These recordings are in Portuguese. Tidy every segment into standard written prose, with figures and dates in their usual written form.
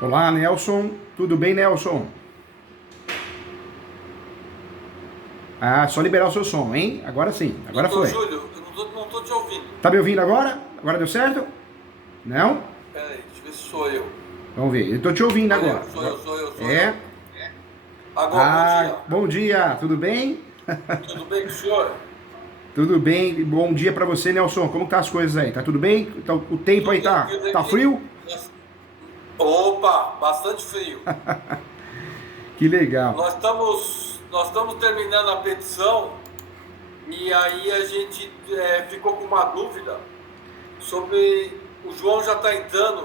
Olá, Nelson. Tudo bem, Nelson? Ah, só liberar o seu som, hein? Agora sim, agora Doutor foi. Júlio, eu não tô te ouvindo. Tá me ouvindo agora? Agora deu certo? Não? Pera aí, deixa eu ver se sou eu. Vamos ver. Eu tô te ouvindo Sou eu, agora. sou eu, sou eu, sou É? eu. Agora, bom Ah, dia. bom dia. Tudo bem? Tudo bem com o senhor? Tudo bem. Bom dia pra você, Nelson. Como tá as coisas aí? Tá tudo bem? O tempo Tudo aí tá, tranquilo tá aqui? frio? Opa, bastante frio. Que legal. Nós estamos terminando a petição e aí a gente ficou com uma dúvida sobre. O João já está entrando.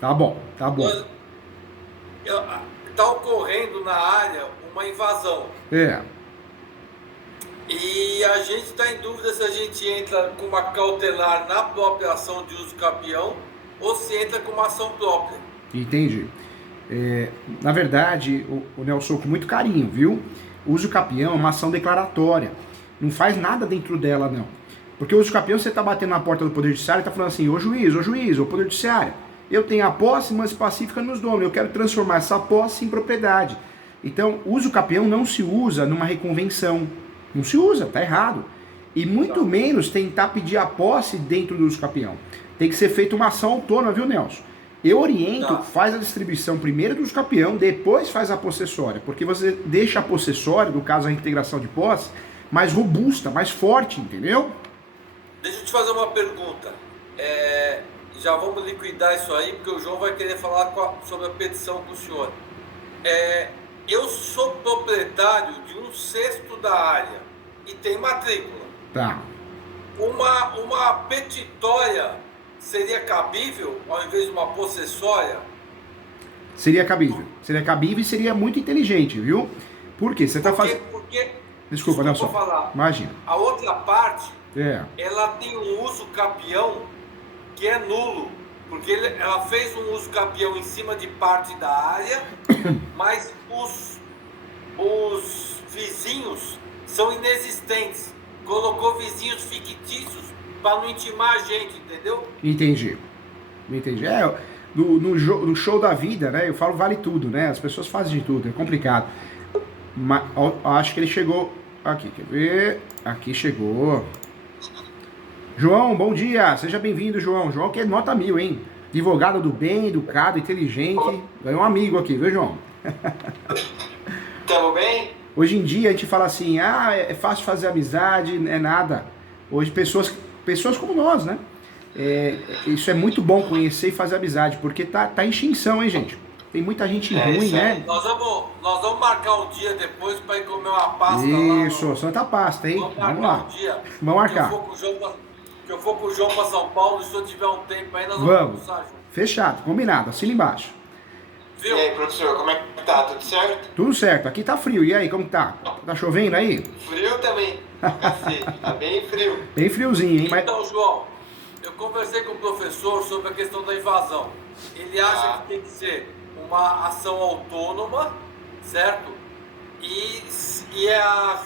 Tá bom, tá bom. Está ocorrendo na área uma invasão. É. E a gente está em dúvida se a gente entra com uma cautelar na própria ação de uso capião ou se entra com uma ação própria. Entendi. Na verdade, o Nelson, com muito carinho, viu? O uso capião é uma ação declaratória. Não faz nada dentro dela, não. Porque o uso capião, você está batendo na porta do Poder Judiciário e está falando assim, ô juiz, ô Poder Judiciário, eu tenho a posse, mas pacífica nos donos, eu quero transformar essa posse em propriedade. Então, o uso capião não se usa numa reconvenção. Não se usa, tá errado. E muito menos tentar pedir a posse dentro do uso capião. Tem que ser feita uma ação autônoma, viu, Nelson? Eu oriento, faz a distribuição primeiro do uso capião, depois faz a possessória, porque você deixa a possessória, no caso a integração de posse, mais robusta, mais forte, entendeu? Deixa eu te fazer uma pergunta. Já vamos liquidar isso aí, porque o João vai querer falar sobre a petição com o senhor. Eu sou proprietário de 1/6 da área e tem matrícula. Tá. Uma petitória seria cabível ao invés de uma possessória? Seria cabível e seria muito inteligente, viu? Por quê? Você tá fazendo... Desculpa, Nelson. Falar. Imagina. A outra parte, ela tem um uso capião que é nulo, porque ela fez um uso capião em cima de parte da área, mas os vizinhos são inexistentes. Colocou vizinhos fictícios para não intimar a gente, entendeu? Entendi. No show da vida, né? Eu falo vale tudo, né? As pessoas fazem de tudo, é complicado. Mas acho que ele chegou aqui, quer ver? Aqui chegou. João, bom dia. Seja bem-vindo, João. João que é nota 1000, hein? Advogado do bem, educado, inteligente. Ganhou um amigo aqui, viu, João? Tamo bem? Hoje em dia a gente fala assim, é fácil fazer amizade, é nada. Hoje pessoas como nós, né? Isso é muito bom conhecer e fazer amizade, porque tá em extinção, hein, gente? Tem muita gente ruim, né? Nós vamos marcar um dia depois para ir comer uma pasta Isso, lá. Santa Pasta, hein? Vamos lá. Um dia. Vamos marcar. Que eu for com o João para São Paulo, se eu tiver um tempo aí, nós vamos almoçar junto. Fechado, combinado, assina embaixo. Viu? E aí, professor, como é que tá? Tudo certo? Tudo certo, aqui tá frio, e aí, como tá? Tá chovendo aí? Frio também, cacete, tá bem frio. Bem friozinho, hein? Então, João, eu conversei com o professor sobre a questão da invasão. Ele acha que tem que ser uma ação autônoma, certo? E a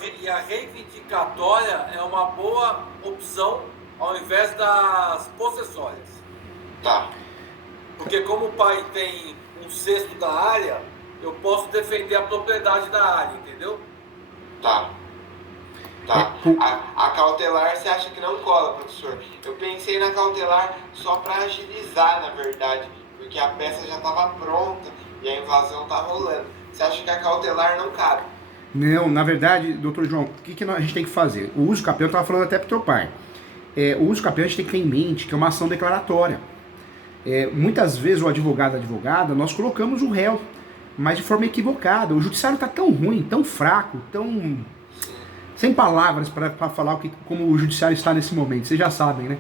reivindicatória é uma boa opção ao invés das possessórias. Tá. Porque como o pai tem 1/6 da área, eu posso defender a propriedade da área, entendeu? Tá. A cautelar você acha que não cola, professor? Eu pensei na cautelar só para agilizar, na verdade, porque a peça já estava pronta e a invasão tá rolando. Você acha que a cautelar não cabe? Não, na verdade, doutor João, o que a gente tem que fazer? O uso capião, eu estava falando até pro teu pai. O uso capião a gente tem que ter em mente que é uma ação declaratória. Muitas vezes o advogado, a advogada, nós colocamos o réu, mas de forma equivocada. O judiciário está tão ruim, tão fraco, tão... sem palavras para falar como o judiciário está nesse momento, vocês já sabem, né?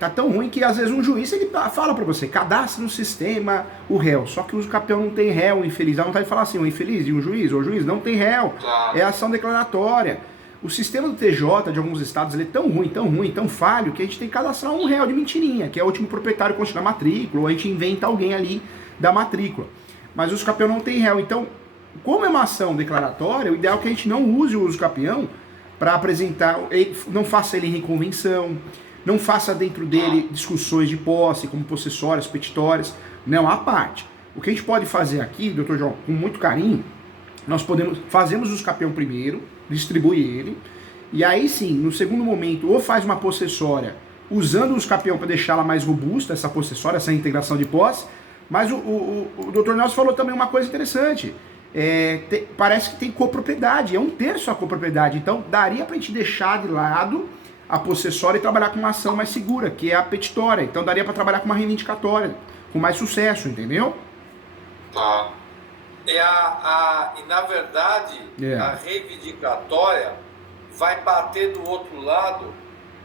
Tá tão ruim que às vezes um juiz ele fala para você, cadastre no sistema o réu, só que o uso capião não tem réu, infeliz. Dá vontade de falar assim, o infeliz, e um juiz, o juiz não tem réu, é ação declaratória. O sistema do TJ de alguns estados ele é tão ruim, tão falho, que a gente tem que cadastrar um réu de mentirinha, que é o último proprietário consta da matrícula, ou a gente inventa alguém ali da matrícula. Mas o uso capião não tem réu, então, como é uma ação declaratória, o ideal é que a gente não use o uso capião para apresentar, não faça ele em reconvenção, não faça dentro dele discussões de posse, como possessórias, petitórias, não, à parte. O que a gente pode fazer aqui, doutor João, com muito carinho, nós fazemos o escapeão primeiro, distribui ele, e aí sim, no segundo momento, ou faz uma possessória usando o escapeão para deixá-la mais robusta, essa possessória, essa integração de posse. Mas o doutor Nelson falou também uma coisa interessante. Parece que tem copropriedade, é 1/3 a copropriedade. Então daria para a gente deixar de lado a possessória e trabalhar com uma ação mais segura, que é a petitória. Então daria para trabalhar com uma reivindicatória, com mais sucesso, entendeu? Tá. E na verdade, a reivindicatória vai bater do outro lado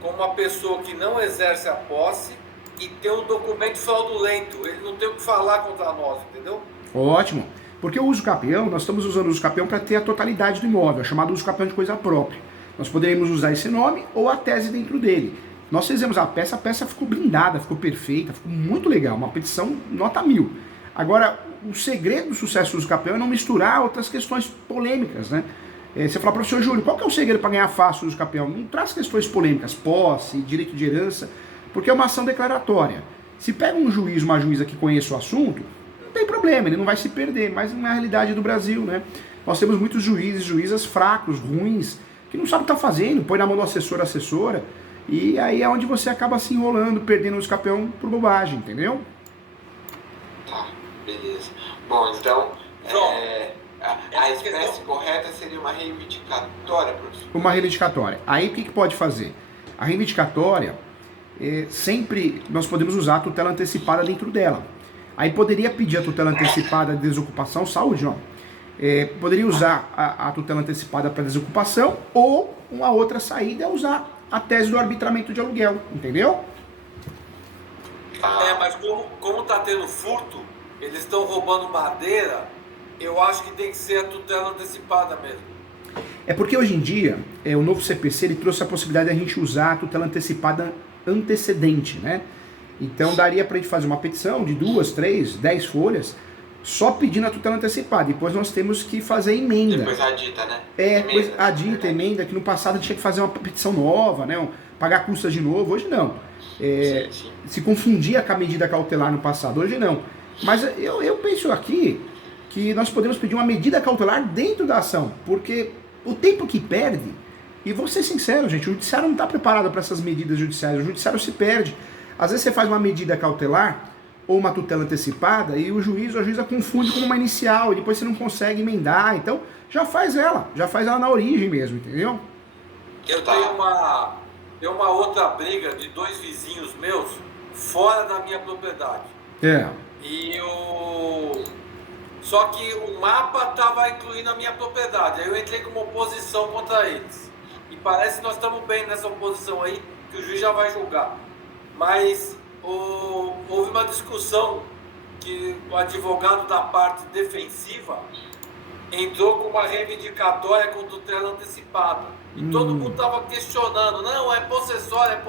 com uma pessoa que não exerce a posse e tem um documento fraudulento. Ele não tem o que falar contra nós, entendeu? Ótimo. Porque o uso capião, nós estamos usando o uso capião para ter a totalidade do imóvel, é chamado uso capião de coisa própria. Nós poderíamos usar esse nome ou a tese dentro dele. Nós fizemos a peça ficou blindada, ficou perfeita, ficou muito legal, uma petição nota 1000. Agora, o segredo do sucesso do uso capião é não misturar outras questões polêmicas, né? Você fala, professor Júlio, qual que é o segredo para ganhar fácil o uso capião? Não traz questões polêmicas, posse, direito de herança, porque é uma ação declaratória. Se pega um juiz, uma juíza que conheça o assunto, não tem problema, ele não vai se perder, mas não é a realidade do Brasil, né? Nós temos muitos juízes, juízas fracos, ruins, que não sabem o que está fazendo, põe na mão do assessor, assessora, e aí é onde você acaba se enrolando, perdendo o escapeão por bobagem, entendeu? Tá, beleza. Bom, então, a espécie correta seria uma reivindicatória, professor? Uma reivindicatória. Aí o que pode fazer? A reivindicatória, sempre nós podemos usar a tutela antecipada dentro dela. Aí poderia pedir a tutela antecipada de desocupação, saúde, não. Poderia usar a tutela antecipada para desocupação, ou uma outra saída é usar a tese do arbitramento de aluguel, entendeu? Mas como tá tendo furto, eles estão roubando madeira, eu acho que tem que ser a tutela antecipada mesmo. É porque hoje em dia, o novo CPC ele trouxe a possibilidade de a gente usar a tutela antecipada antecedente, né? Então daria para a gente fazer uma petição de 2, 3, 10 folhas, só pedindo a tutela antecipada. Depois nós temos que fazer emenda. Depois a dita, né? Depois a dita, emenda, que no passado a gente tinha que fazer uma petição nova, né? Pagar custas de novo, hoje não. Sim. Se confundia com a medida cautelar no passado, hoje não. Mas eu penso aqui que nós podemos pedir uma medida cautelar dentro da ação, porque o tempo que perde, e vou ser sincero, gente, o judiciário não está preparado para essas medidas judiciais, o judiciário se perde. Às vezes você faz uma medida cautelar ou uma tutela antecipada e o juiz ou a juíza confunde com uma inicial e depois você não consegue emendar, então já faz ela na origem mesmo, entendeu? Eu tenho uma outra briga de 2 vizinhos meus fora da minha propriedade. Só que o mapa estava incluindo a minha propriedade, aí eu entrei com uma oposição contra eles. E parece que nós estamos bem nessa oposição aí, que o juiz já vai julgar. Mas houve uma discussão que o advogado da parte defensiva entrou com uma reivindicatória com tutela antecipada. E todo mundo estava questionando, não, é possessória.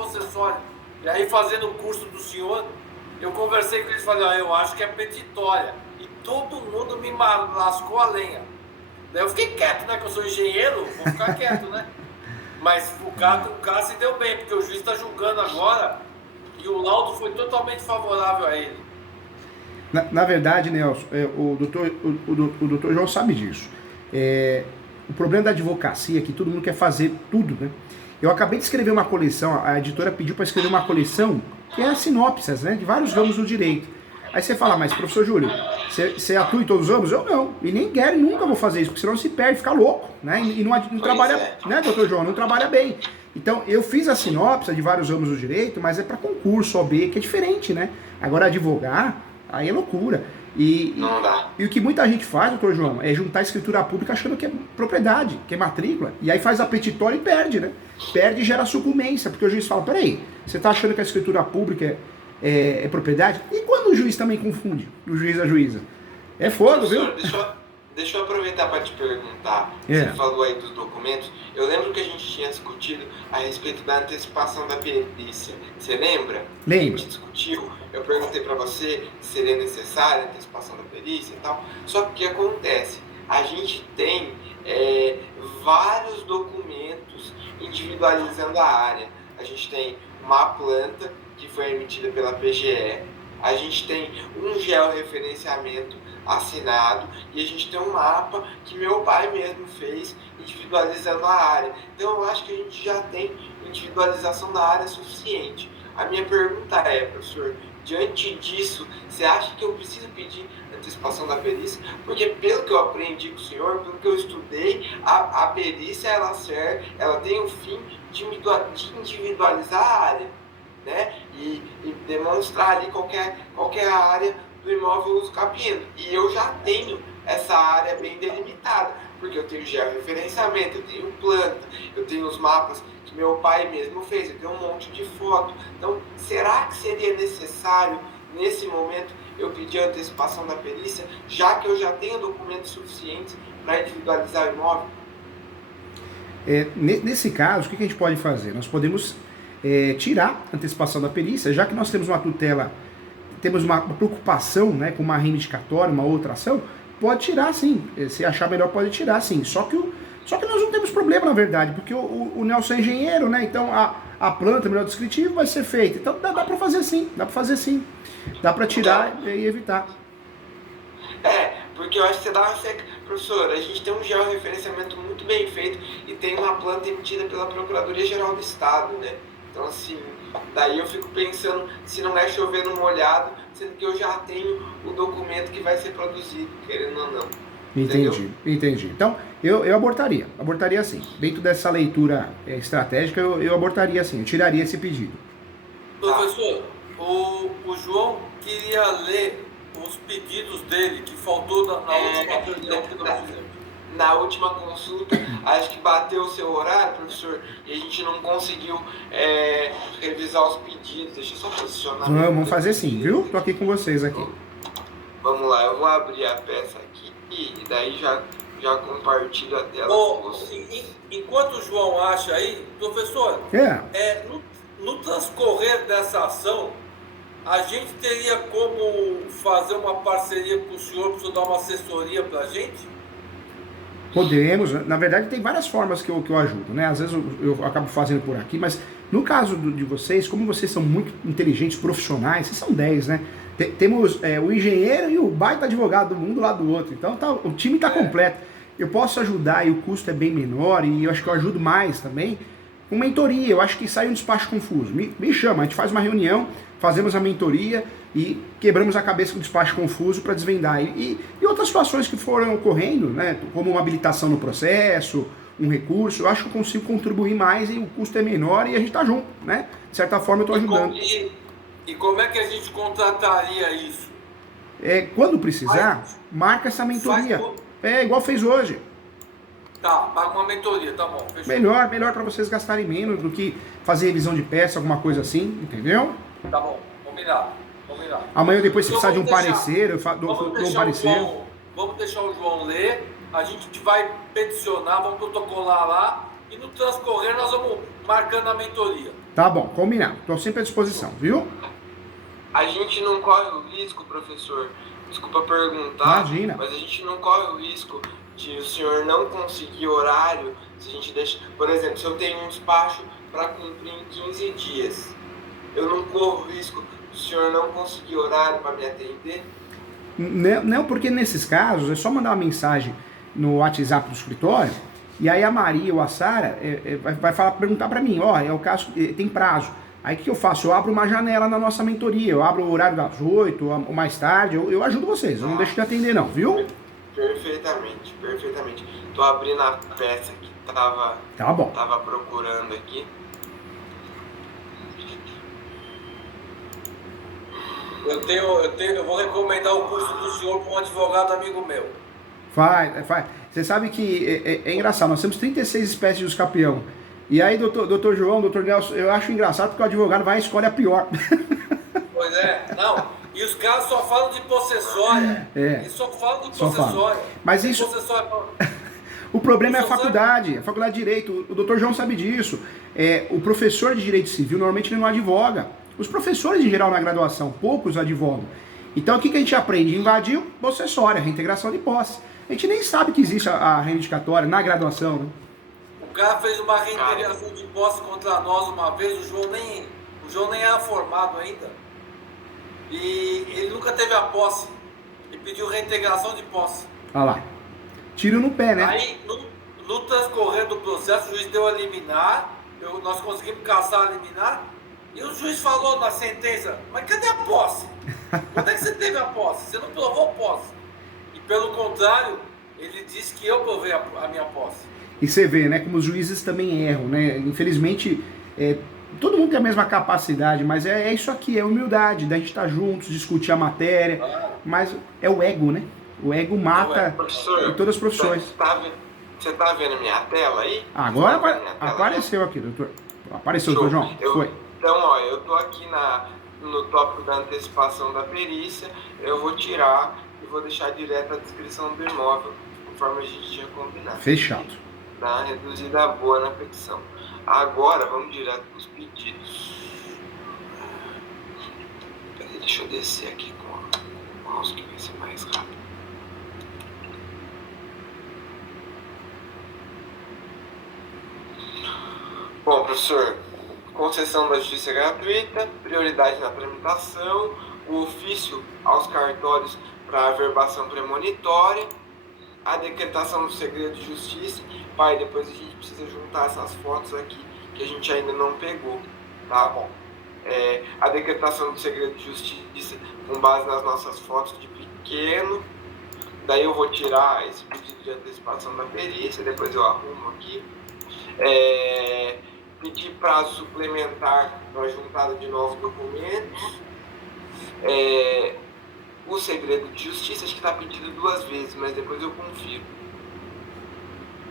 E aí, fazendo o curso do senhor, eu conversei com eles e falei, eu acho que é petitória. E todo mundo me lascou a lenha. Daí eu fiquei quieto, né, que eu sou engenheiro, vou ficar quieto, né? Mas o cara se deu bem, porque o juiz está julgando agora e o laudo foi totalmente favorável a ele. Na verdade, Nelson, o doutor João sabe disso. O problema da advocacia é que todo mundo quer fazer tudo, né? Eu acabei de escrever uma coleção, a editora pediu para escrever uma coleção que é sinopses, né, de vários ramos do direito. Aí você fala, mas professor Júlio, você atua em todos os ramos? Eu não, e nem quero e nunca vou fazer isso, porque senão se perde, fica louco, né? E não trabalha, né, doutor João? Não trabalha bem. Então, eu fiz a sinopse de vários ramos do direito, mas é para concurso, OB, que é diferente, né? Agora, advogar, aí é loucura. Não dá. E o que muita gente faz, doutor João, é juntar a escritura pública achando que é propriedade, que é matrícula, e aí faz a petitória e perde, né? Perde e gera sucumbência, porque o juiz fala, peraí, você está achando que a escritura pública é propriedade? E quando o juiz também confunde, o juiz e a juíza? É fogo, viu? Deixa eu aproveitar para te perguntar, você falou aí dos documentos, eu lembro que a gente tinha discutido a respeito da antecipação da perícia, você lembra? Lembro. A gente discutiu, eu perguntei para você se seria necessária a antecipação da perícia e tal, só que o que acontece? A gente tem vários documentos individualizando a área, a gente tem uma planta que foi emitida pela PGE, a gente tem um georreferenciamento assinado e a gente tem um mapa que meu pai mesmo fez, individualizando a área. Então eu acho que a gente já tem individualização da área suficiente. A minha pergunta é, professor, diante disso, você acha que eu preciso pedir antecipação da perícia? Porque pelo que eu aprendi com o senhor, pelo que eu estudei, a perícia ela tem o fim de individualizar a área, né? E demonstrar ali qualquer área do imóvel uso capiendo. E eu já tenho essa área bem delimitada, porque eu tenho georreferenciamento, eu tenho planta, eu tenho os mapas que meu pai mesmo fez, eu tenho um monte de foto. Então, será que seria necessário, nesse momento, eu pedir a antecipação da perícia, já que eu já tenho documentos suficientes para individualizar o imóvel? Nesse caso, o que a gente pode fazer? Nós podemos tirar a antecipação da perícia, já que nós temos uma tutela, temos uma preocupação, né, com uma reivindicatória, uma outra ação, pode tirar sim. Se achar melhor, pode tirar sim. Só que nós não temos problema, na verdade, porque o Nelson é engenheiro, né? Então a planta, o melhor descritivo, vai ser feita. Então dá para fazer sim, dá para tirar e evitar. Porque eu acho que você dá uma seca. Professor, a gente tem um georreferenciamento muito bem feito e tem uma planta emitida pela Procuradoria-Geral do Estado, né? Então, assim, daí eu fico pensando se não é chover no molhado, sendo que eu já tenho o documento que vai ser produzido, querendo ou não. Entendi. Então, eu abortaria sim. Dentro dessa leitura estratégica, eu abortaria sim, eu tiraria esse pedido. Professor, o João queria ler os pedidos dele, que faltou na última reunião que nós fizemos. Na última consulta, acho que bateu o seu horário, professor, e a gente não conseguiu revisar os pedidos. Deixa eu só posicionar. Vamos fazer sim, viu? Tô aqui com vocês aqui. Vamos lá, eu vou abrir a peça aqui e daí já compartilho a tela com vocês. Enquanto o João acha aí, professor, no transcorrer dessa ação, a gente teria como fazer uma parceria com o senhor para dar uma assessoria para a gente? Podemos, na verdade tem várias formas que eu ajudo, né? Às vezes eu acabo fazendo por aqui, mas no caso de vocês, como vocês são muito inteligentes, profissionais, vocês são 10, né? Temos o engenheiro e o baita advogado do mundo lá do outro, então o time está completo. Eu posso ajudar e o custo é bem menor e eu acho que eu ajudo mais também com mentoria. Eu acho que sai um despacho confuso. Me chama, a gente faz uma reunião, fazemos a mentoria e quebramos a cabeça com o despacho confuso para desvendar. E outras situações que foram ocorrendo, né, como uma habilitação no processo, um recurso, eu acho que eu consigo contribuir mais e o custo é menor e a gente está junto, né? De certa forma eu estou ajudando. E como é que a gente contrataria isso? Quando precisar, marca essa mentoria. Igual fez hoje. Tá, paga uma mentoria, tá bom. Fechou. Melhor para vocês gastarem menos do que fazer revisão de peça, alguma coisa assim, entendeu? Tá bom, combinado. Amanhã depois se precisar de um parecer, eu dou um parecer. Vamos deixar o João ler, a gente vai peticionar, vamos protocolar lá e no transcorrer nós vamos marcando a mentoria. Tá bom, combinado. Estou sempre à disposição, viu? A gente não corre o risco, professor, desculpa perguntar, Imagina. Mas a gente não corre o risco de o senhor não conseguir horário, se a gente deixa, por exemplo, se eu tenho um despacho para cumprir em 15 dias, eu não corro o risco do senhor não conseguir horário para me atender? Não, porque nesses casos é só mandar uma mensagem no WhatsApp do escritório e aí a Maria ou a Sara vai perguntar para mim, é o caso, tem prazo. Aí o que eu faço? Eu abro uma janela na nossa mentoria, eu abro o horário das 8 ou mais tarde, eu ajudo vocês, eu não deixo de atender não, viu? Perfeitamente. Tô abrindo a peça que tava procurando aqui. Eu vou recomendar o curso do senhor para um advogado amigo meu. Vai. Você sabe que é engraçado, nós temos 36 espécies de usucapião. E aí, doutor João, doutor Nelson, eu acho engraçado porque o advogado vai e escolhe a pior. Pois não. E os caras só falam de possessória. Eles só falam de possessória. Mas isso... O problema é a faculdade de Direito. O doutor João sabe disso. O professor de Direito Civil, normalmente ele não advoga. Os professores, em geral, na graduação, poucos advogam. Então, o que a gente aprende? Invadiu, possessória, reintegração de posse. A gente nem sabe que existe a reivindicatória na graduação, né? O cara fez uma reintegração de posse contra nós uma vez, o João nem era formado ainda. e ele nunca teve a posse. E pediu reintegração de posse. Olha lá. Tiro no pé, né? Aí, no transcorrer do processo, o juiz deu a liminar, nós conseguimos caçar a liminar, e o juiz falou na sentença, mas cadê a posse? Quando é que você teve a posse? Você não provou posse. E pelo contrário, ele disse que eu provei a minha posse. E você vê, né, como os juízes também erram, né? Infelizmente, todo mundo tem a mesma capacidade, mas é isso aqui, é humildade, da gente estar juntos, discutir a matéria, mas é o ego, né? O ego mata em todas as profissões. Você tá vendo minha tela aí? Agora apareceu aqui, doutor. Apareceu, doutor João. Foi. Então, ó, eu tô aqui no tópico da antecipação da perícia, eu vou tirar e vou deixar direto a descrição do imóvel, conforme a gente tinha combinado. Fechado. Dá uma reduzida boa na petição. Agora, vamos direto para os pedidos. Peraí, deixa eu descer aqui com o mouse que vai ser mais rápido. Bom, professor, concessão da justiça gratuita, prioridade na tramitação, o ofício aos cartórios para averbação premonitória, a decretação do segredo de justiça. Pai, depois a gente precisa juntar essas fotos aqui que a gente ainda não pegou, tá bom? A decretação do segredo de justiça com base nas nossas fotos de pequeno. Daí eu vou tirar esse pedido de antecipação da perícia, depois eu arrumo aqui. Pedir prazo suplementar para a juntada de novos documentos. O segredo de justiça, acho que está pedido 2 vezes, mas depois eu confiro.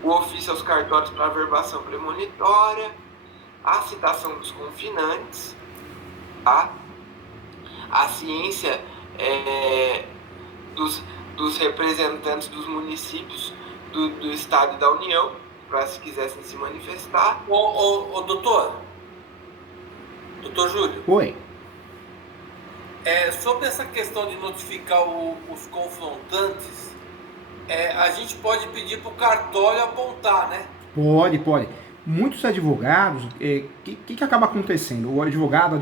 O ofício aos cartórios para averbação premonitória, a citação dos confinantes, a ciência dos representantes dos municípios do Estado e da União, para se quisessem se manifestar. Doutor Júlio. Oi. Sobre essa questão de notificar os confrontantes, a gente pode pedir para o cartório apontar, né? Pode. Muitos advogados, que acaba acontecendo? O advogado,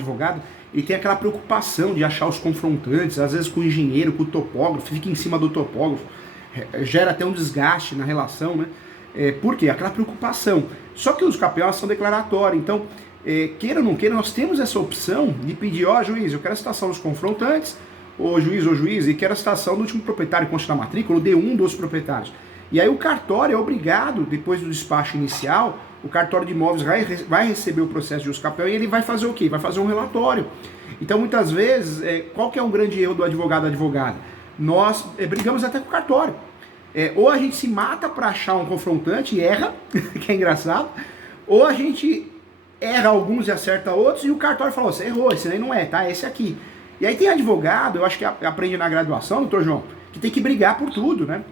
ele tem aquela preocupação de achar os confrontantes, às vezes com o engenheiro, com o topógrafo, fica em cima do topógrafo, gera até um desgaste na relação, né? Por quê? Aquela preocupação. Só que os campeões são declaratórios, então, queira ou não queira, nós temos essa opção de pedir, juiz, eu quero a citação dos confrontantes, ô juiz, e quero a citação do último proprietário consta na matrícula, de um dos proprietários. E aí o cartório é obrigado, depois do despacho inicial, o cartório de imóveis vai receber o processo de uso campeão e ele vai fazer o quê? Vai fazer um relatório. Então, muitas vezes, qual que é o grande erro do advogado ou advogada? Nós brigamos até com o cartório. Ou a gente se mata para achar um confrontante e erra, que é engraçado, ou a gente erra alguns e acerta outros, e o cartório fala, você errou, esse aí não é, tá? Esse aqui. E aí tem advogado, eu acho que aprende na graduação, doutor João, que tem que brigar por tudo, né?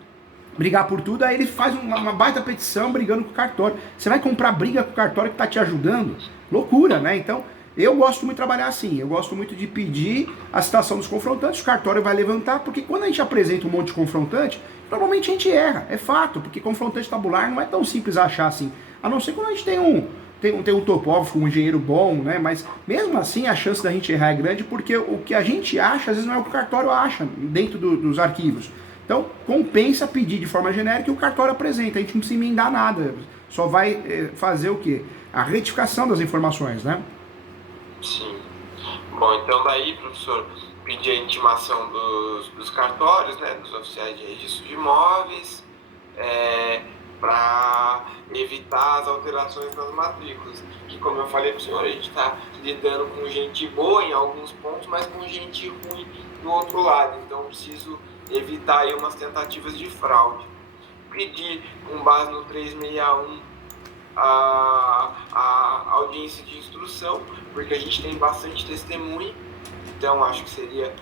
Brigar por tudo, aí ele faz uma baita petição brigando com o cartório. Você vai comprar briga com o cartório que tá te ajudando? Loucura, né? Então, eu gosto muito de trabalhar assim, eu gosto muito de pedir a citação dos confrontantes, o cartório vai levantar, porque quando a gente apresenta um monte de confrontante, normalmente a gente erra, é fato, porque confrontante tabular não é tão simples achar assim, a não ser quando a gente tem um topógrafo, um engenheiro bom, né? Mas mesmo assim a chance da gente errar é grande, porque o que a gente acha, às vezes não é o que o cartório acha dentro dos arquivos. Então, compensa pedir de forma genérica e o cartório apresenta, a gente não precisa emendar nada, só vai fazer o quê? A retificação das informações, né? Sim. Bom, então daí, professor, pedir a intimação dos cartórios, né, dos oficiais de registro de imóveis, para evitar as alterações nas matrículas. Que, como eu falei para o senhor, a gente está lidando com gente boa em alguns pontos, mas com gente ruim do outro lado. Então, preciso evitar aí umas tentativas de fraude. Pedir, com base no 361, a audiência de instrução, porque a gente tem bastante testemunha, então acho que seria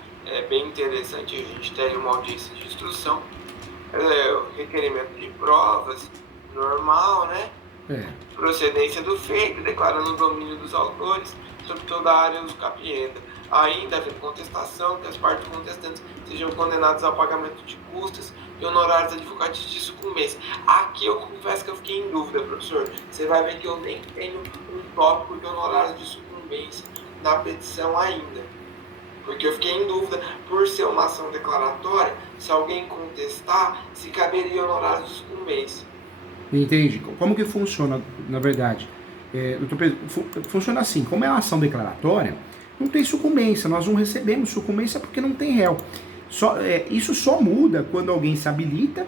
bem interessante a gente ter uma audiência de instrução. Requerimento de provas, normal, né? Procedência do feito, declarando o domínio dos autores sobre toda a área usucapienda. Ainda haver contestação, que as partes contestantes sejam condenadas ao pagamento de custas e honorários advocatícios de sucumbência. Aqui eu confesso que eu fiquei em dúvida, professor. Você vai ver que eu nem tenho um tópico de honorários de sucumbência na petição ainda. Porque Porque eu fiquei em dúvida, por ser uma ação declaratória, se alguém contestar, se caberia honorários de sucumbência. Entende? Como que funciona, na verdade? Doutor Pedro, funciona assim, como é uma ação declaratória, não tem sucumbência, nós não recebemos sucumbência porque não tem réu. Isso só muda quando alguém se habilita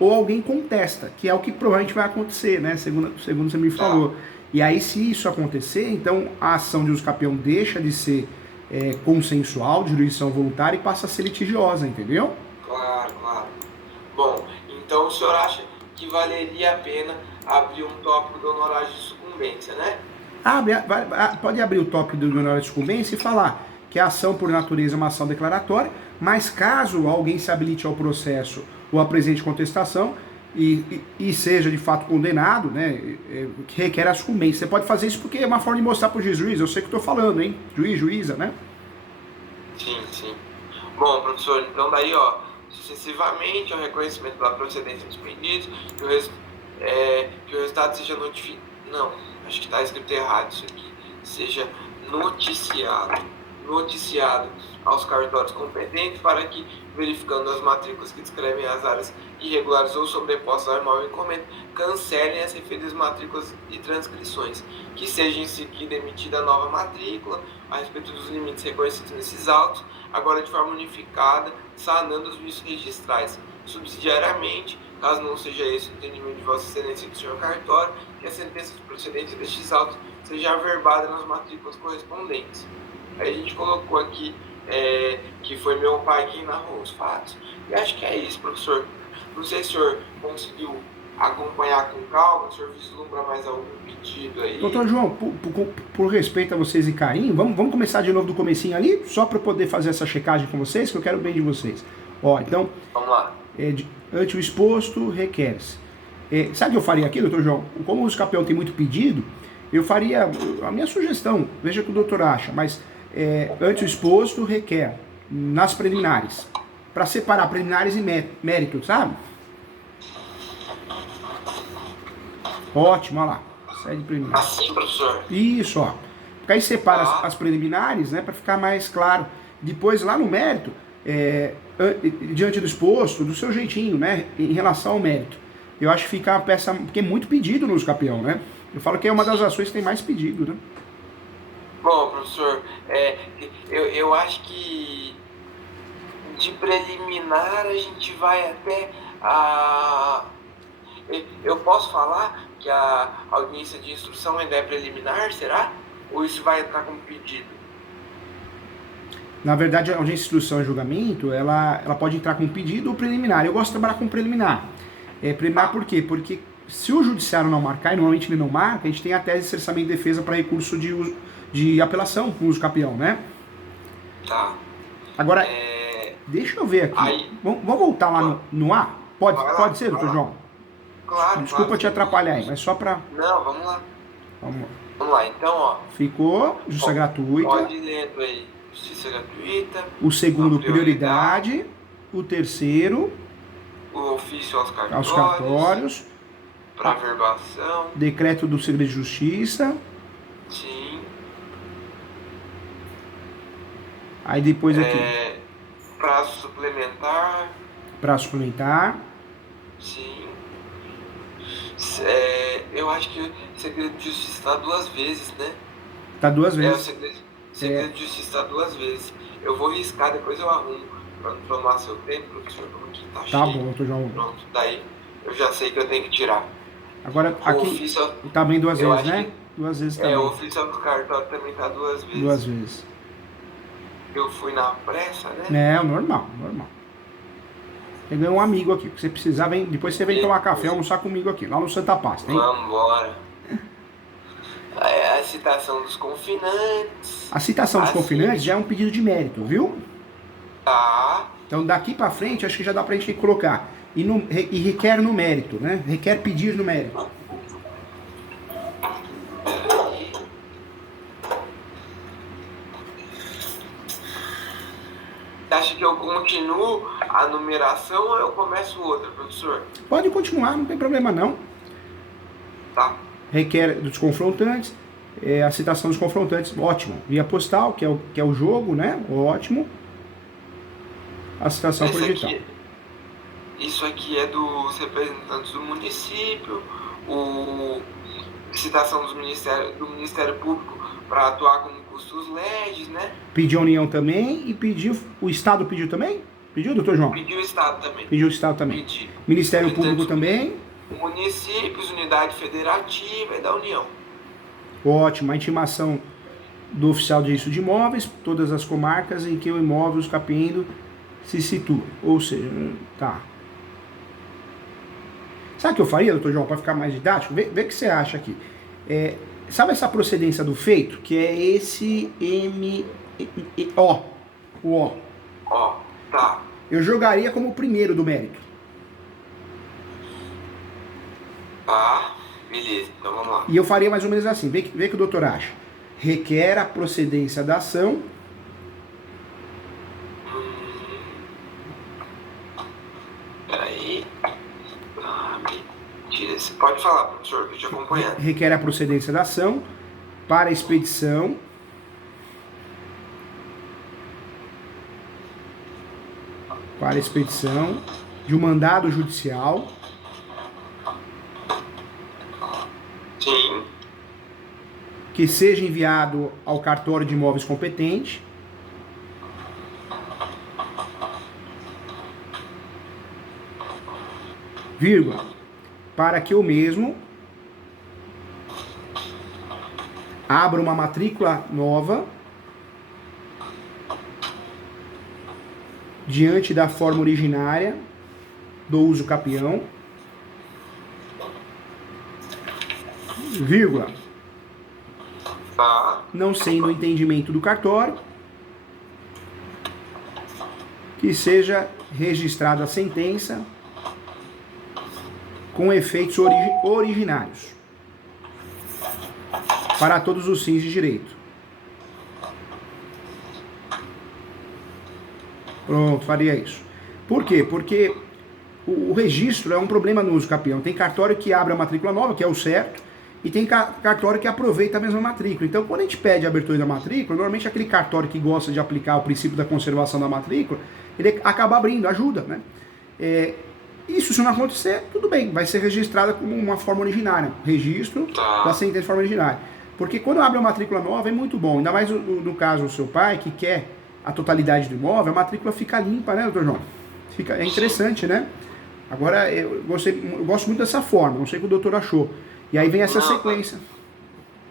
ou alguém contesta, que é o que provavelmente vai acontecer, né? Segundo você me falou. E aí, se isso acontecer, então a ação de uso capião deixa de ser consensual, de jurisdição voluntária, e passa a ser litigiosa, entendeu? Claro. Bom, então o senhor acha que valeria a pena abrir um tópico do honorário de sucumbência, né? Pode abrir o tópico do honorário de sucumbência e falar que a ação por natureza é uma ação declaratória, mas caso alguém se habilite ao processo ou apresente contestação e seja de fato condenado, né, que requer a sucumbência. Você pode fazer isso porque é uma forma de mostrar para o juiz, eu sei o que estou falando, hein? Juiz, juíza, né? Sim. Bom, professor, então daí, sucessivamente ao reconhecimento da procedência dos pedidos, que o resultado seja notificado. Não, acho que está escrito errado isso aqui. Seja noticiado aos cartórios competentes para que, verificando as matrículas que descrevem as áreas irregulares ou sobrepostas ao imóvel encomenda, cancelem as referidas matrículas e transcrições, que seja em seguida emitida a nova matrícula a respeito dos limites reconhecidos nesses autos, agora de forma unificada, sanando os vícios registrais. Subsidiariamente, caso não seja esse o entendimento de Vossa Excelência e do senhor cartório, que a sentença de procedência destes autos seja averbada nas matrículas correspondentes. Aí a gente colocou aqui que foi meu pai quem narrou os fatos. E acho que é isso, professor. Não sei se o senhor conseguiu acompanhar com calma, o senhor vislumbra mais algum pedido aí? Doutor João, por respeito a vocês e carinho, vamos começar de novo do comecinho ali, só para poder fazer essa checagem com vocês, que eu quero o bem de vocês. Então, vamos lá. Ante o exposto, requer-se. Sabe o que eu faria aqui, doutor João? Como o uso capião tem muito pedido, eu faria a minha sugestão, veja o que o doutor acha, mas ante o exposto, requer nas preliminares, para separar preliminares e mérito, sabe? Ótimo, olha lá. Sede preliminar. Assim, professor? Isso, ó. Porque aí separa as preliminares, né, para ficar mais claro. Depois, lá no mérito, diante do exposto, do seu jeitinho, né, em relação ao mérito. Eu acho que fica a peça, porque é muito pedido no uso capião, né? Eu falo que é uma das ações que tem mais pedido, né? Bom, professor, eu acho que de preliminar a gente vai até a... Eu posso falar que a audiência de instrução ainda é preliminar, será? Ou isso vai entrar como pedido? Na verdade, a audiência de instrução e julgamento, ela pode entrar com pedido ou preliminar. Eu gosto de trabalhar com preliminar. Preliminar por quê? Porque se o judiciário não marcar, e normalmente ele não marca, a gente tem a tese de cerceamento de defesa para recurso de apelação com uso capião, né? Tá. Agora, deixa eu ver aqui. Aí, vamos voltar lá no A? Pode ser, doutor João? Claro. Desculpa te atrapalhar aí, mas só para... Não, vamos lá. Vamos lá, então, ó. Ficou, justiça gratuita. Pode lendo aí, justiça gratuita. O segundo, prioridade. O terceiro... O ofício aos cartórios. Para averbação. Decreto do segredo de justiça. Sim. Aí depois aqui. Prazo suplementar. Prazo suplementar. Sim. Eu acho que o segredo de justiça está 2 vezes, né? Tá 2 vezes. O segredo de justiça está 2 vezes. Eu vou riscar, depois eu arrumo. Para não tomar seu tempo, professor, como aqui tá cheio. Tá bom, doutor João. Pronto, daí eu já sei que eu tenho que tirar. Agora, aqui ofício, tá bem 2 vezes, né? 2 vezes também. O ofício do cartório também tá 2 vezes. 2 vezes. Eu fui na pressa, né? Normal. Tem ganhar um amigo aqui, se você precisar, depois você vem tomar café, almoçar comigo aqui, lá no Santa Paz, hein? Vambora. A citação dos confinantes. A citação dos confinantes já é um pedido de mérito, viu? Tá. Então daqui pra frente, acho que já dá pra gente colocar. E requer no mérito, né? Requer pedir no mérito. Acha que eu continuo a numeração ou eu começo outra, professor? Pode continuar, não tem problema não. Tá. Requer dos confrontantes. a citação dos confrontantes, ótimo. Via postal, que é o jogo, né? Ótimo. A citação por edital. Isso aqui é dos representantes do município, citação do Ministério Público para atuar como custos legis, né? Pediu a União também e pediu. O Estado pediu também? Pediu, doutor João? Pediu o Estado também. Pediu o Estado também. Ministério Público também. Municípios, unidade federativa e da União. Ótimo. A intimação do oficial de registro de imóveis, todas as comarcas em que o imóvel, os capiendo, se situa. Ou seja, tá. Sabe o que eu faria, doutor João, para ficar mais didático? Vê o que você acha aqui. Sabe essa procedência do feito? Que é esse O. O O. Ó, tá. Eu jogaria como o primeiro do mérito. Tá, beleza. Então vamos lá. E eu faria mais ou menos assim. Vê que o doutor acha. Requer a procedência da ação. Peraí. Mentira. Você pode falar, professor, que eu te acompanhando. Requer a procedência da ação para expedição. Para expedição de um mandado judicial. Sim. Que seja enviado ao cartório de imóveis competente. Vírgula. Para que o mesmo abra uma matrícula nova diante da forma originária do uso capião, vírgula, Tá. não sendo o entendimento do cartório, que seja registrada a sentença com efeitos originários para todos os fins de direito. Pronto, faria isso. Por quê? Porque o registro é um problema no uso capião. Tem cartório que abre a matrícula nova, que é o certo, e tem cartório que aproveita a mesma matrícula. Então, quando a gente pede a abertura da matrícula, normalmente aquele cartório que gosta de aplicar o princípio da conservação da matrícula, ele acaba abrindo, ajuda, né? Isso, se não acontecer, tudo bem, vai ser registrada como uma forma originária. Registro da sentença de forma originária. Porque quando abre uma matrícula nova é muito bom, ainda mais no caso do seu pai, que quer a totalidade do imóvel, a matrícula fica limpa, né, doutor João? É interessante, né? Agora, eu gosto muito dessa forma, não sei o que o doutor achou. E aí vem essa sequência.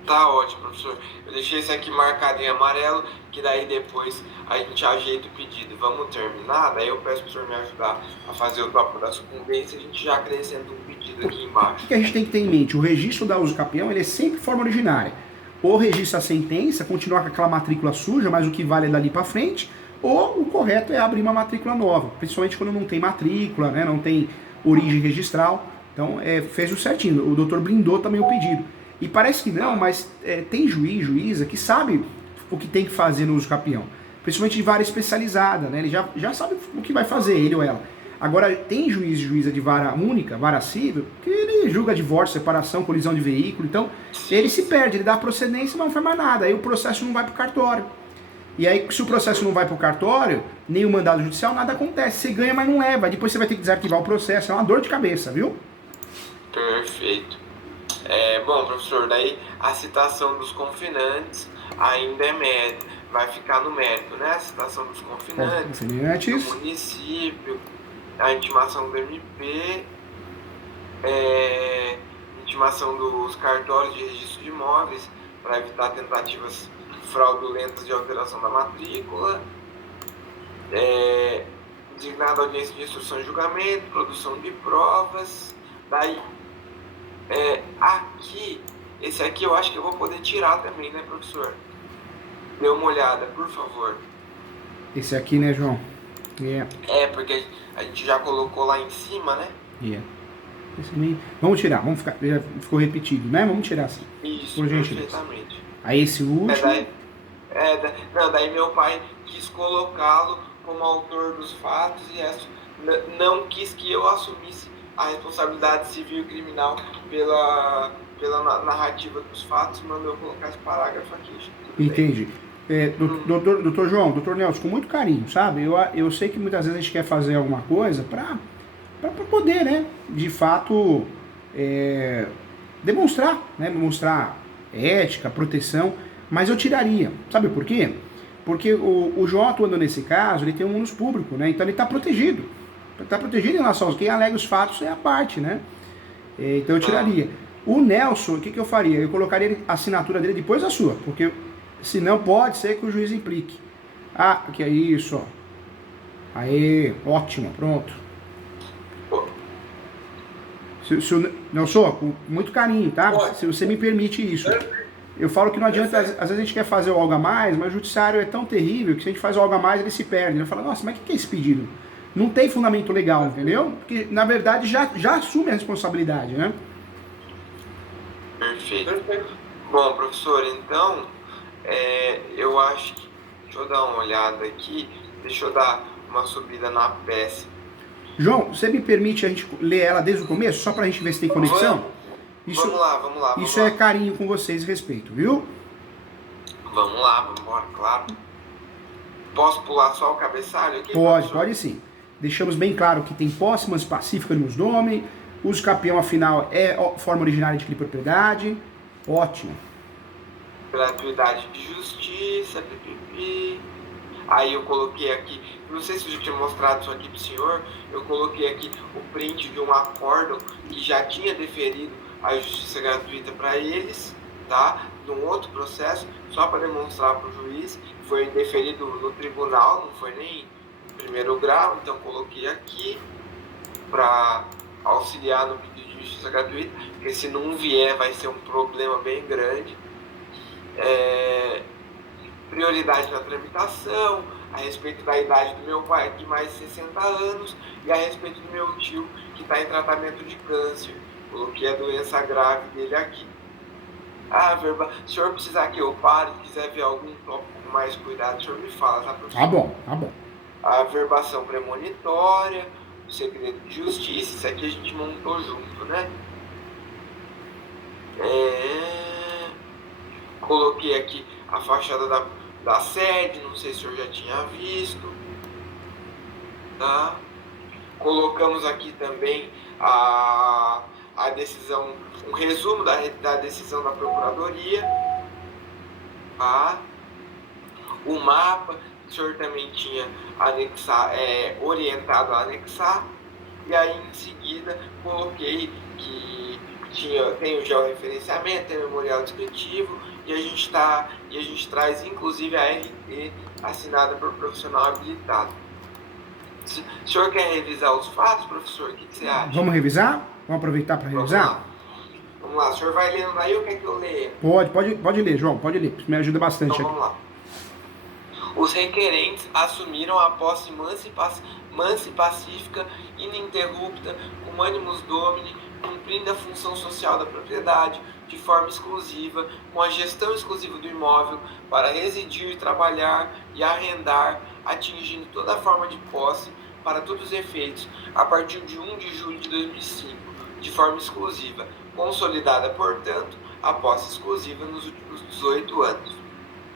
Tá ótimo, professor. Eu deixei esse aqui marcado em amarelo, que daí depois a gente ajeita o pedido. Vamos terminar, daí eu peço pro senhor me ajudar a fazer o topo da sucumbência e a gente já acrescenta um pedido aqui embaixo. O que a gente tem que ter em mente? O registro da uso capião, ele é sempre forma originária. Ou registra a sentença, continuar com aquela matrícula suja, mas o que vale é dali para frente, ou o correto é abrir uma matrícula nova, principalmente quando não tem matrícula, né, não tem origem registral. Então, fez o certinho. O doutor blindou também o pedido. E parece que não, mas tem juíza que sabe o que tem que fazer no uso capião. Principalmente de vara especializada, né? Ele já sabe o que vai fazer, ele ou ela. Agora, tem juiz e juíza de vara única, vara civil, que ele julga divórcio, separação, colisão de veículo. Então, ele se perde, ele dá procedência e não faz mais nada. Aí o processo não vai para o cartório. E aí, se o processo não vai para o cartório, nem o mandado judicial, nada acontece. Você ganha, mas não leva. Depois você vai ter que desarquivar o processo. É uma dor de cabeça, viu? Perfeito. Bom, professor, daí a citação dos confinantes ainda é mérito, vai ficar no mérito, né? A citação dos confinantes, do município, a intimação do MP, intimação dos cartórios de registro de imóveis para evitar tentativas fraudulentas de alteração da matrícula, designada audiência de instrução e julgamento, produção de provas. Daí aqui, esse aqui eu acho que eu vou poder tirar também, né, professor? Dê uma olhada, por favor. Esse aqui, né, João? Porque a gente já colocou lá em cima, né? Vamos tirar, já ficou repetido, né? Vamos tirar assim. Isso, por perfeitamente. Aí esse último... Daí meu pai quis colocá-lo como autor dos fatos e não quis que eu assumisse a responsabilidade civil e criminal pela narrativa dos fatos, mandou eu colocar esse parágrafo aqui. Tudo bem. Entendi. Doutor João, doutor Nelson, com muito carinho, sabe? Eu sei que muitas vezes a gente quer fazer alguma coisa para poder, né, de fato, demonstrar, né, demonstrar ética, proteção, mas eu tiraria. Sabe por quê? Porque o João, atuando nesse caso, ele tem um ônus público, né? Então ele está protegido. Está protegido em relação aos quem alega os fatos é a parte, né? Então eu tiraria. O Nelson, o que eu faria? Eu colocaria a assinatura dele depois da sua, porque senão pode ser que o juiz implique. Ah, que é isso, ó. Aí, ótimo, pronto. Nelson, com muito carinho, tá? Pode. Se você me permite isso. Eu falo que não adianta, às vezes a gente quer fazer o algo a mais, mas o judiciário é tão terrível que se a gente faz o algo a mais, ele se perde. Ele fala, nossa, mas o que é esse pedido? Não tem fundamento legal, entendeu? Porque, na verdade, já assume a responsabilidade, né? Perfeito. Bom, professor, então, eu acho que... Deixa eu dar uma olhada aqui, deixa eu dar uma subida na peça. João, você me permite a gente ler ela desde o começo, só pra gente ver se tem conexão? Vamos lá. Isso é carinho com vocês e respeito, viu? Vamos lá, vamos embora, claro. Posso pular só o cabeçalho aqui? Pode sim. Deixamos bem claro que tem posse pacífica nos nome, uso capião afinal é forma originária de propriedade. Ótimo. Gratuidade de justiça, pipipi. Aí eu coloquei aqui, não sei se eu já tinha mostrado isso aqui pro senhor, eu coloquei aqui o print de um acórdão que já tinha deferido a justiça gratuita para eles, tá? Num outro processo, só para demonstrar para o juiz, foi deferido no tribunal, não foi nem em primeiro grau, então coloquei aqui para auxiliar no pedido de justiça gratuita, porque se não vier vai ser um problema bem grande. Prioridade na tramitação, a respeito da idade do meu pai de mais de 60 anos e a respeito do meu tio que está em tratamento de câncer. Coloquei a doença grave dele aqui. Se o senhor precisar que eu pare, quiser ver algum tópico com mais cuidado, o senhor me fala, tá, professor? Tá bom. A verbação premonitória, o segredo de justiça, isso aqui a gente montou junto, né? Coloquei aqui a fachada da sede, não sei se o senhor já tinha visto, tá? Colocamos aqui também a decisão, um resumo da decisão da Procuradoria, tá? O mapa, o senhor também tinha orientado a anexar, e aí em seguida coloquei que tem o georreferenciamento, tem o memorial descritivo, e a gente traz inclusive a RT assinada por profissional habilitado. O senhor quer revisar os fatos, professor? O que você acha? Vamos revisar? Vamos aproveitar para revisar? Vamos lá. O senhor vai lendo daí ou quer que eu leia? Pode ler, João, pode ler. Isso me ajuda bastante. Então vamos lá. Os requerentes assumiram a posse mansa e pacífica, ininterrupta, com animus domini, cumprindo a função social da propriedade, de forma exclusiva, com a gestão exclusiva do imóvel, para residir e trabalhar e arrendar, atingindo toda forma de posse, para todos os efeitos, a partir de 1 de julho de 2005, de forma exclusiva, consolidada, portanto, a posse exclusiva nos últimos 18 anos.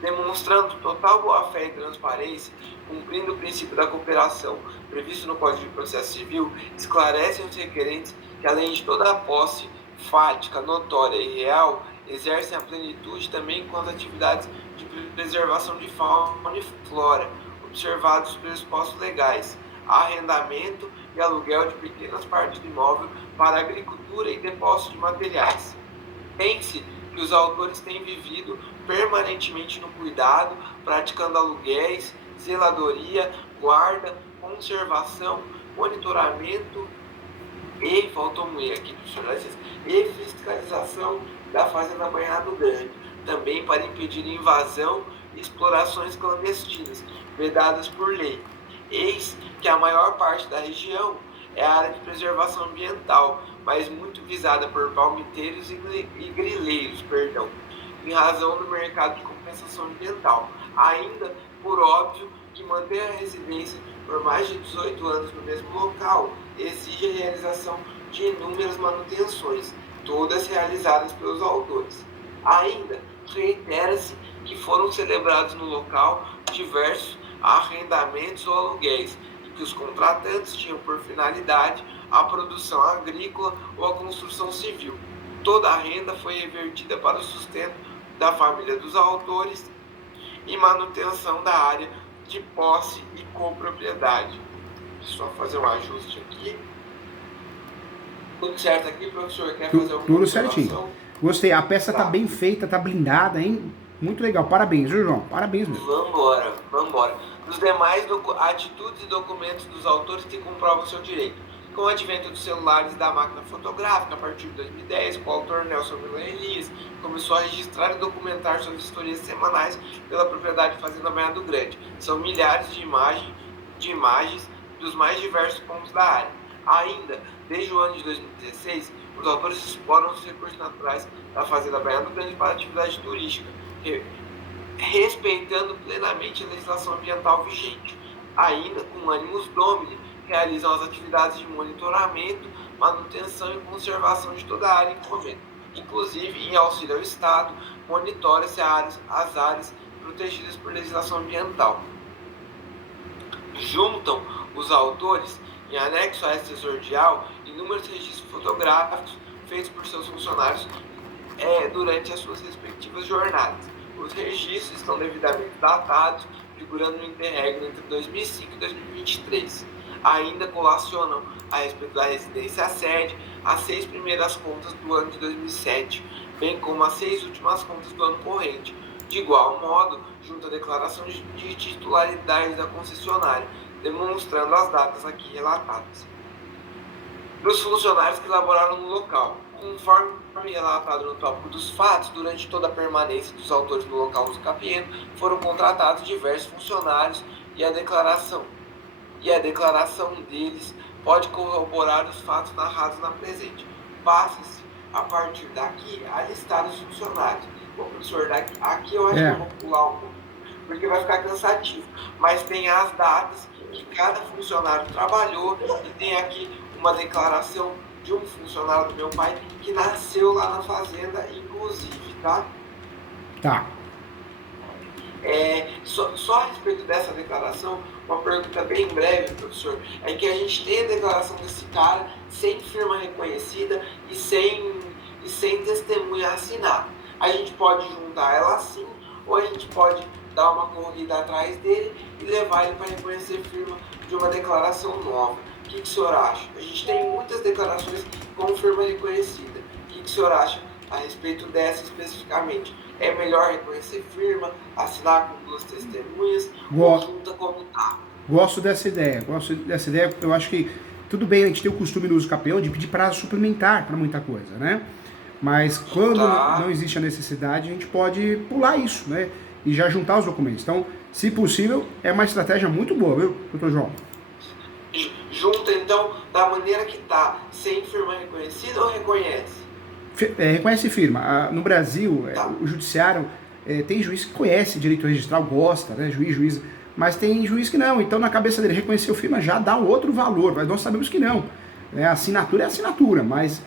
Demonstrando total boa-fé e transparência, cumprindo o princípio da cooperação previsto no Código de Processo Civil, esclarecem os requerentes que, além de toda a posse fática, notória e real, exercem a plenitude também com as atividades de preservação de fauna e flora, observados os pressupostos legais, arrendamento e aluguel de pequenas partes do imóvel para agricultura e depósito de materiais. Pense que os autores têm vivido permanentemente no cuidado, praticando aluguéis, zeladoria, guarda, conservação, monitoramento e, faltou um E aqui, e fiscalização da Fazenda Banhado Grande, também para impedir invasão e explorações clandestinas, vedadas por lei. Eis que a maior parte da região é a área de preservação ambiental, mas muito visada por palmiteiros e grileiros, em razão do mercado de compensação ambiental. Ainda, por óbvio, que manter a residência por mais de 18 anos no mesmo local exige a realização de inúmeras manutenções, todas realizadas pelos autores. Ainda reitera-se que foram celebrados no local diversos arrendamentos ou aluguéis, e que os contratantes tinham por finalidade a produção agrícola ou a construção civil. Toda a renda foi revertida para o sustento da família dos autores e manutenção da área de posse e copropriedade. Só fazer um ajuste aqui. Tudo certo aqui, professor? Quer fazer alguma Tudo observação? certinho. Gostei. A peça tá bem feita, tá blindada, hein? Muito legal. Parabéns, viu, João? Parabéns mesmo. Vambora. Os demais atitudes e documentos dos autores que comprovam seu direito. Com o advento dos celulares e da máquina fotográfica, a partir de 2010, o autor Nelson Miller Elias começou a registrar e documentar suas historias semanais pela propriedade Fazenda Banhado Grande. São milhares de imagens dos mais diversos pontos da área. Ainda, desde o ano de 2016, os autores exploram os recursos naturais da Fazenda Banhado Grande para atividade turística, respeitando plenamente a legislação ambiental vigente. Ainda, com ânimos domini, realizam as atividades de monitoramento, manutenção e conservação de toda a área envolvente. Inclusive, em auxílio ao Estado, monitora-se as áreas protegidas por legislação ambiental. Juntam os autores, em anexo a esta exordial, inúmeros registros fotográficos feitos por seus funcionários durante as suas respectivas jornadas. Os registros estão devidamente datados, figurando no interregno entre 2005 e 2023. Ainda colacionam a respeito da residência sede as 6 primeiras contas do ano de 2007, bem como as 6 últimas contas do ano corrente. De igual modo, junto à declaração de titularidade da concessionária, demonstrando as datas aqui relatadas. Dos funcionários que laboraram no local, conforme relatado no tópico dos fatos, durante toda a permanência dos autores no local do Capieno, foram contratados diversos funcionários e a declaração deles pode corroborar os fatos narrados na presente. Passa-se, a partir daqui, a listar os funcionários. Bom, professor, aqui eu acho que eu vou pular um pouco, porque vai ficar cansativo. Mas tem as datas que cada funcionário trabalhou e tem aqui uma declaração de um funcionário do meu pai que nasceu lá na fazenda, inclusive, tá? Tá. Só a respeito dessa declaração, uma pergunta bem breve, professor, é que a gente tem a declaração desse cara sem firma reconhecida e sem testemunha assinada. A gente pode juntar ela assim, ou a gente pode dar uma corrida atrás dele e levar ele para reconhecer firma de uma declaração nova. O que o senhor acha? A gente tem muitas declarações com firma reconhecida. O que o senhor acha a respeito dessa especificamente? É melhor reconhecer firma, assinar com 2 testemunhas, ou junta como tá? Gosto dessa ideia. Eu acho que tudo bem, a gente tem o costume no uso capião de pedir prazo suplementar para muita coisa, né? Mas quando não existe a necessidade, a gente pode pular isso, né? E já juntar os documentos. Então, se possível, é uma estratégia muito boa, viu, doutor João? Junta, então, da maneira que tá, sem firma reconhecida ou reconhece? Reconhece firma. No Brasil, o judiciário tem juiz que conhece direito registral, gosta, né? Juiz, mas tem juiz que não. Então, na cabeça dele, reconhecer o firma já dá outro valor, mas nós sabemos que não. A assinatura é assinatura, mas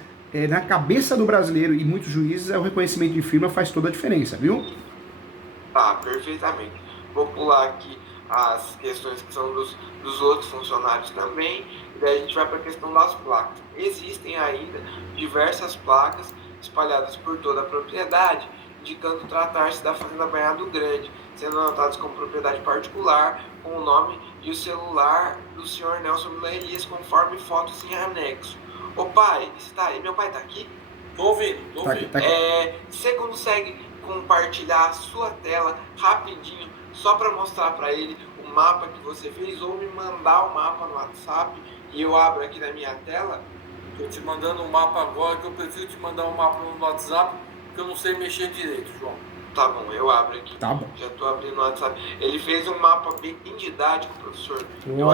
na cabeça do brasileiro e muitos juízes, o reconhecimento de firma faz toda a diferença, viu? Tá, perfeitamente. Vou pular aqui as questões que são dos outros funcionários também, e daí a gente vai para a questão das placas. Existem ainda diversas placas espalhadas por toda a propriedade, indicando tratar-se da Fazenda Banhado Grande, sendo anotadas como propriedade particular, com o nome e o celular do senhor Nelson Miller Elias, conforme fotos em anexo. Ô pai, está aí? Meu pai está aqui? Tô ouvindo. Tá aqui. Você consegue compartilhar a sua tela rapidinho, só para mostrar para ele o mapa que você fez, ou me mandar o mapa no WhatsApp e eu abro aqui na minha tela? Tô te mandando um mapa agora, que eu prefiro te mandar um mapa no WhatsApp, porque eu não sei mexer direito, João. Tá bom, eu abro aqui. Tá bom. Já tô abrindo o WhatsApp. Ele fez um mapa bem didático, professor. Ótimo.